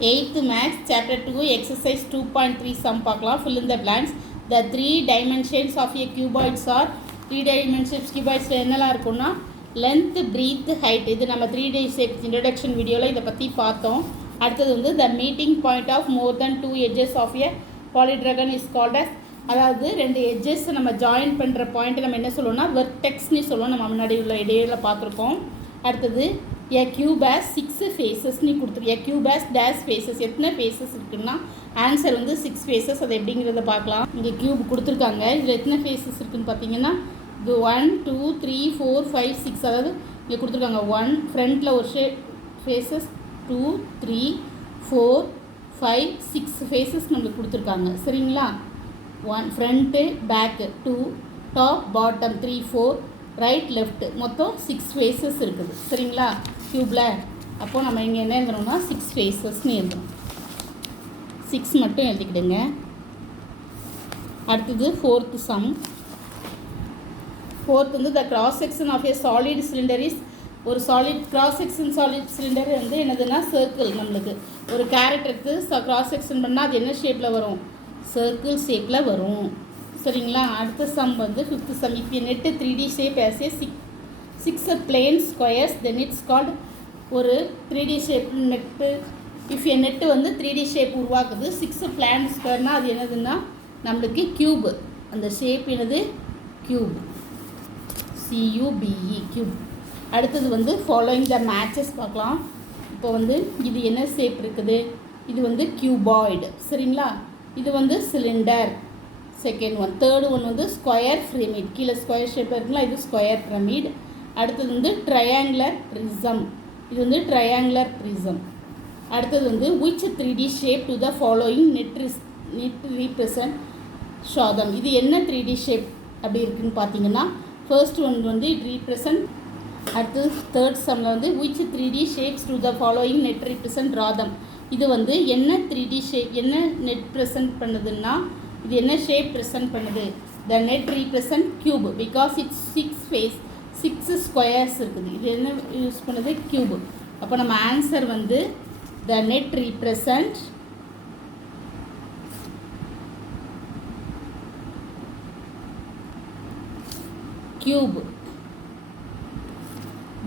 8th Maths Chapter 2 Exercise 2.3 sum பார்க்கலாம். Fill in the blanks. The three dimensions of a cuboids are three dimensions cuboids என்னெல்லாம் இருக்குன்னா length, breadth, height. இது நம்ம 3D shape introduction வீடியோவில் இதை பற்றி பார்த்தோம். அடுத்தது வந்து the meeting point of more than two edges of a polyhedron is called as, அதாவது ரெண்டு எட்ஜஸ் நம்ம ஜாயின் பண்ணுற பாயிண்ட் நம்ம என்ன சொல்லுவோம்னா வெர்டெக்ஸ்னு சொல்லுவோம். நம்ம முன்னாடி உள்ள இடையில பார்த்துருக்கோம். அடுத்தது a cube has 6 faces நீ கொடுத்துருக்கு. a cube has dash faces. எத்தனை faces இருக்குன்னா ஆன்சர் வந்து 6 faces. அது எப்படிங்கிறத பார்க்கலாம். இங்கே கியூப் கொடுத்துருக்காங்க. இதில் எத்தனை faces இருக்குன்னு பார்த்தீங்கன்னா இது 1 2 3 4 5 6. அதாவது இங்கே கொடுத்துருக்காங்க 1 ஃப்ரண்ட்டில் ஒரு ஃபேஸஸ், 2 3 4 5 6 ஃபேஸஸ் நம்மளுக்கு கொடுத்துருக்காங்க. சரிங்களா? 1 front back, 2 top bottom, 3 4 right left, மொத்தம் 6 ஃபேஸஸ் இருக்குது. சரிங்களா க்யூப்பில்? அப்போது நம்ம இங்கே என்ன எழுதணும்னா 6 ஃபேஸஸ்ன்னு எழுதணும். 6 மட்டும் எழுதிக்கிடுங்க. அடுத்தது ஃபோர்த்து சம். ஃபோர்த் வந்து the cross section of a solid cylinder is, ஒரு solid cross section solid cylinder வந்து என்னதுன்னா சர்க்கிள். நம்மளுக்கு ஒரு கேரட் எடுத்து கிராஸ் செக்ஷன் பண்ணால் அது என்ன ஷேப்பில் வரும்? சர்க்கிள் ஷேப்பில் வரும். சரிங்களா? அடுத்த சம் வந்து fifth some. If A net 3D shape as a six plane squares then it's called, ஒரு 3D shape net, if A net வந்து 3D ஷேப் உருவாக்குது, 6 பிளான் ஸ்கொயர்னால் அது என்னதுன்னா நம்மளுக்கு க்யூப். அந்த ஷேப் என்னது? க்யூப். CUBE cube. அடுத்தது வந்து ஃபாலோயிங் த மேட்சஸ் பார்க்கலாம். இப்போ வந்து இது என்ன ஷேப் இருக்குது? இது வந்து க்யூபாய்டு. சரிங்களா? இது வந்து cylinder. Second one. Third one வந்து ஸ்கொயர் பிரமிட். கீழே ஸ்கொயர் ஷேப்பில் இருக்குங்களா, இது ஸ்கொயர் பிரமிட். அடுத்தது வந்து ட்ரையாங்குலர் ப்ரிசம். இது வந்து ட்ரையாங்குலர் ப்ரிசம். அடுத்தது வந்து which 3D shape to the following net represent ஷாதம். இது என்ன 3D ஷேப் அப்படி இருக்குன்னு பார்த்தீங்கன்னா ஃபர்ஸ்ட் ஒன் வந்து இட் ரீப்ரசன்ட். அடுத்தது தேர்ட் சம்மில் வந்து which 3D shapes to the following net represent ராதம். இது வந்து என்ன 3D ஷேப், என்ன நெட் ப்ரெசென்ட் பண்ணுதுன்னா இது என்ன ஷேப் ப்ரெசென்ட் பண்ணுது? The net represent cube because it's 6 squares இருக்குது. இது என்ன யூஸ் பண்ணுது? க்யூப். அப்போ நம்ம ஆன்சர் வந்து the net represent cube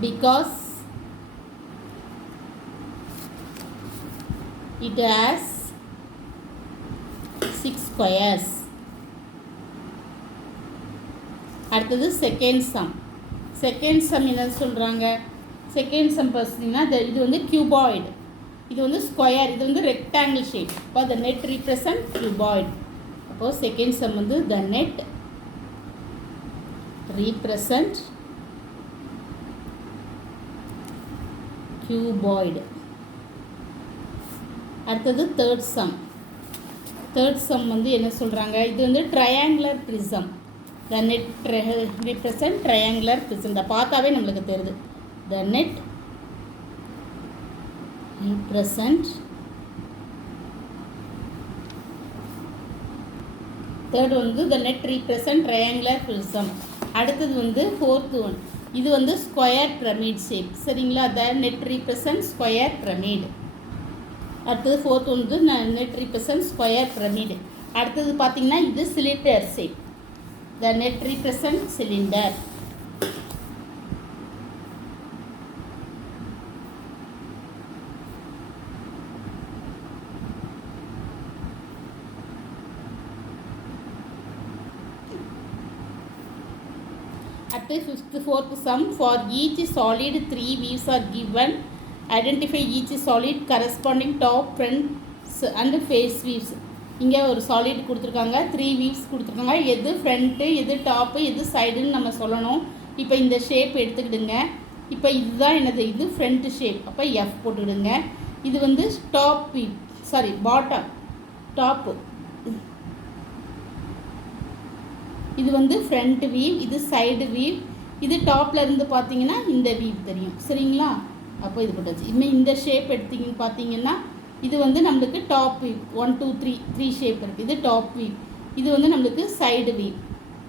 because it has 6 squares. அடுத்தது செகண்ட் சம். செகண்ட் சம் என்ன சொல்கிறாங்க? செகண்ட் சம் பார்த்தீங்கன்னா இது வந்து கியூபாய்டு, இது வந்து ஸ்கொயர், இது வந்து ரெக்டாங்கிள் ஷேப். அப்போ த நெட் ரீப்ரெசன்ட் கியூபாய்டு. அப்போது செகண்ட் சம் வந்து த நெட் ரீப்ரெசன்ட் கியூபாய்டு. அடுத்தது தேர்ட் சம். தேர்ட் சம் வந்து என்ன சொல்கிறாங்க? இது வந்து triangular prism. The net represent triangular prism. இதை பார்த்தாவே நம்மளுக்கு தெரியுது. The net represent. தேர்ட் வந்து the net represent triangular prism. அடுத்தது வந்து ஃபோர்த்து ஒன். இது வந்து ஸ்கொயர் பிரமிட் ஷேப். சரிங்களா? The net represent square pyramid. அடுத்தது ஃபோர்த் வந்து நெட் ரீப்ரெசன்ட் ஸ்கொயர் பிரமிட். அடுத்தது பார்த்தீங்கன்னா இது cylinder shape. The net represent cylinder. அடுத்து fourth sum. For each solid 3 views are given. Identify each solid corresponding top, front and face views. இங்கே ஒரு solid கொடுத்துருக்காங்க, 3 views கொடுத்துருக்காங்க. எது ஃப்ரண்ட்டு, எது டாப்பு, எது சைடுன்னு நம்ம சொல்லணும். இப்போ இந்த ஷேப் எடுத்துக்கிடுங்க. இப்போ இதுதான் என்னது? இது ஃப்ரண்ட்டு ஷேப். அப்போ F போட்டுக்கிடுங்க. இது வந்து top view, sorry bottom, top. இது வந்து ஃப்ரண்ட் வியூ, இது சைடு வியூ. இது டாப்பில் இருந்து பார்த்தீங்கன்னா இந்த வியூ தெரியும். சரிங்களா? அப்போ இது போட்டாச்சு. இனிமேல் இந்த ஷேப் எடுத்திங்கன்னு பார்த்தீங்கன்னா இது வந்து நம்மளுக்கு டாப் வியூ. 1 2 3 ஷேப் இருக்குது. இது டாப் வியூ. இது வந்து நம்மளுக்கு சைடு வியூ.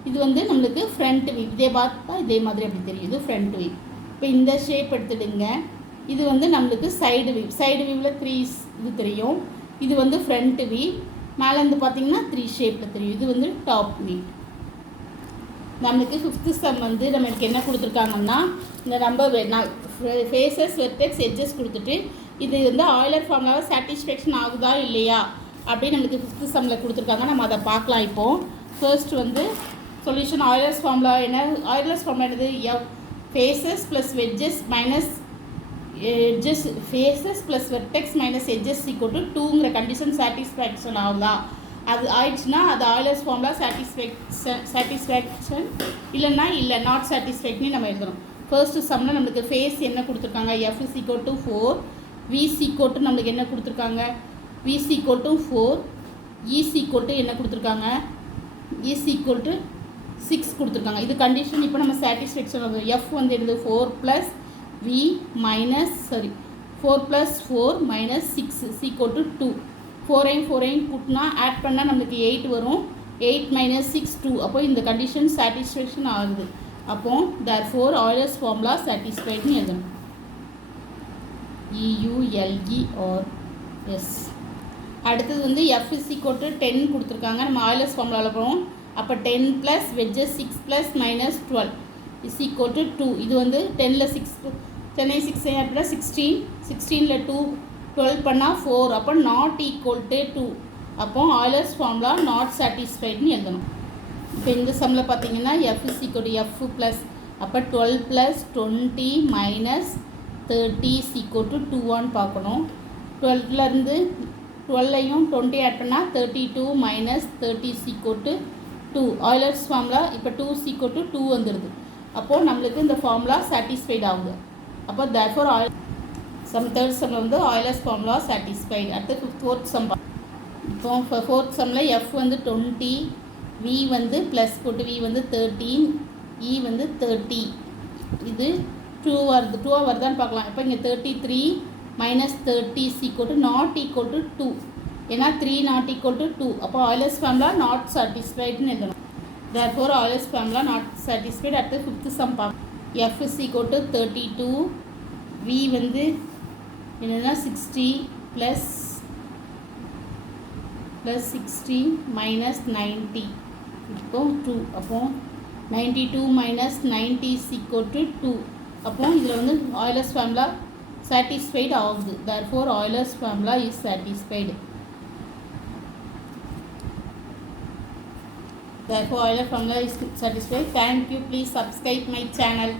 இது வந்து நம்மளுக்கு ஃப்ரண்ட் வியூ. இதே பார்த்தா இதே மாதிரி அப்படி தெரியும். இது ஃப்ரண்ட் வியூ. இப்போ இந்த ஷேப் எடுத்துடுங்க. இது வந்து நம்மளுக்கு சைடு வியூவில் 3 இது தெரியும். இது வந்து ஃப்ரண்ட் வியூ. மேலேருந்து பார்த்தீங்கன்னா 3 ஷேப்பில் தெரியும். இது வந்து டாப் வியூ. நம்மளுக்கு 5th சம் வந்து நம்மளுக்கு என்ன கொடுத்துருக்காங்கன்னா, இந்த நம்ம ஃபேஸஸ் வெர்டெக்ஸ் எட்ஜஸ் கொடுத்துட்டு இது வந்து ஆய்லர் ஃபார்முலாவை சாட்டிஸ்ஃபேக்ஷன் ஆகுதா இல்லையா அப்படின்னு நம்மளுக்கு 5th சம்மில் கொடுத்துருக்காங்க. நம்ம அதை பார்க்கலாம். இப்போது ஃபர்ஸ்ட் வந்து சொல்யூஷன் ஆய்லர்ஸ் ஃபார்முலா என்னது? Faces plus wedges minus edges faces plus vertex minus edges equal to 2ங்கிற கண்டிஷன் சாட்டிஸ்ஃபேக்ஷன் ஆகுதா? அது ஆயிடுச்சுன்னா அது ஆய்லர்ஸ் ஃபார்முலா சாட்டிஸ்ஃபேக்ஷன், இல்லைன்னா இல்லை நாட் சாட்டிஸ்ஃபேக்ட்னு நம்ம எழுதணும். ஃபர்ஸ்ட் சம்மில் நம்மளுக்கு ஃபேஸ் என்ன கொடுத்துருக்காங்க? F is equal to 4, V is equal to நம்மளுக்கு என்ன கொடுத்துருக்காங்க? V is equal to 4, E is equal to என்ன கொடுத்துருக்காங்க? E is equal to 6 கொடுத்துருக்காங்க. இது கண்டிஷன். இப்போ நம்ம சாட்டிஸ்ஃபேக்ஷன் ஆகும். F வந்து எழுது 4 + V minus 4 + 4 minus 6 is equal to 2. 4 கூட்டினா ஆட் பண்ணால் நம்மளுக்கு 8 வரும். 8 minus 6 2. அப்போ இந்த கண்டிஷன் சாட்டிஸ்ஃபேக்ஷன் ஆகுது. அப்போ therefore ஆய்லர்ஸ் ஃபார்முலா சாட்டிஸ்ஃபைட்னு எழுதணும். EULERS. அடுத்தது வந்து F is equal to 10 கொடுத்துருக்காங்க. நம்ம ஆய்லர்ஸ் ஃபார்முலாவில் போகிறோம். அப்போ 10 + wedges 6 + minus 12 is equal to 2. இது வந்து 10ல் 6 அப்படின்னா 16, 16ல் 2 12 பண்ணால் 4. அப்போ நாட் ஈக்குவல் டு 2. அப்போ ஆய்லர்ஸ் ஃபார்முலா நாட் சாட்டிஸ்ஃபைட்னு எழுதணும். இப்போ இந்த சம்மில் பார்த்தீங்கன்னா F is equal to F plus அப்போ 12 + 20 minus 30 is equal to 2 பார்க்கணும். 12லேருந்து 12ஐயும் 20 ஆட் பண்ணால் 32 minus 30 is equal to 2. ஆய்லர்ஸ் formula இப்போ 2 is equal to 2 வந்துடுது. அப்போது நம்மளுக்கு இந்த ஃபார்முலா சாட்டிஸ்ஃபைட் ஆகுது. அப்போ therefore தேர்ட் சம்மில் வந்து ஆய்லர்ஸ் ஃபார்முலா சாட்டிஸ்ஃபைடு. அடுத்து 4th சம். இப்போ 4th சம்மில் F வந்து 20, V வந்து ப்ளஸ் போட்டு V வந்து 13, E வந்து 30. இது 2 வருதான்னு பார்க்கலாம். இப்போ இங்கே 33 minus 30 is equal to not equal to 2. ஏன்னா 3 not equal to 2. அப்போ ஆய்லர்ஸ் ஃபார்முலா நாட் சாட்டிஸ்ஃபைடுன்னு எழுதணும். therefore ஆய்லர்ஸ் formula not satisfied. அடுத்து 5th சம் பார்க்கலாம். F is equal to 32, V வந்து என்னன்னா 60 + 60 minus 90 இப்போ 2. அப்போ 92 minus 90 is equal to 2. அப்போ இதில் வந்து ஆய்லர்ஸ் ஃபார்முலா சாட்டிஸ்ஃபைடு ஆகுது. therefore ஆய்லர்ஸ் ஃபார்முலா is satisfied. therefore Euler formula is satisfied. Thank you. Please subscribe my channel.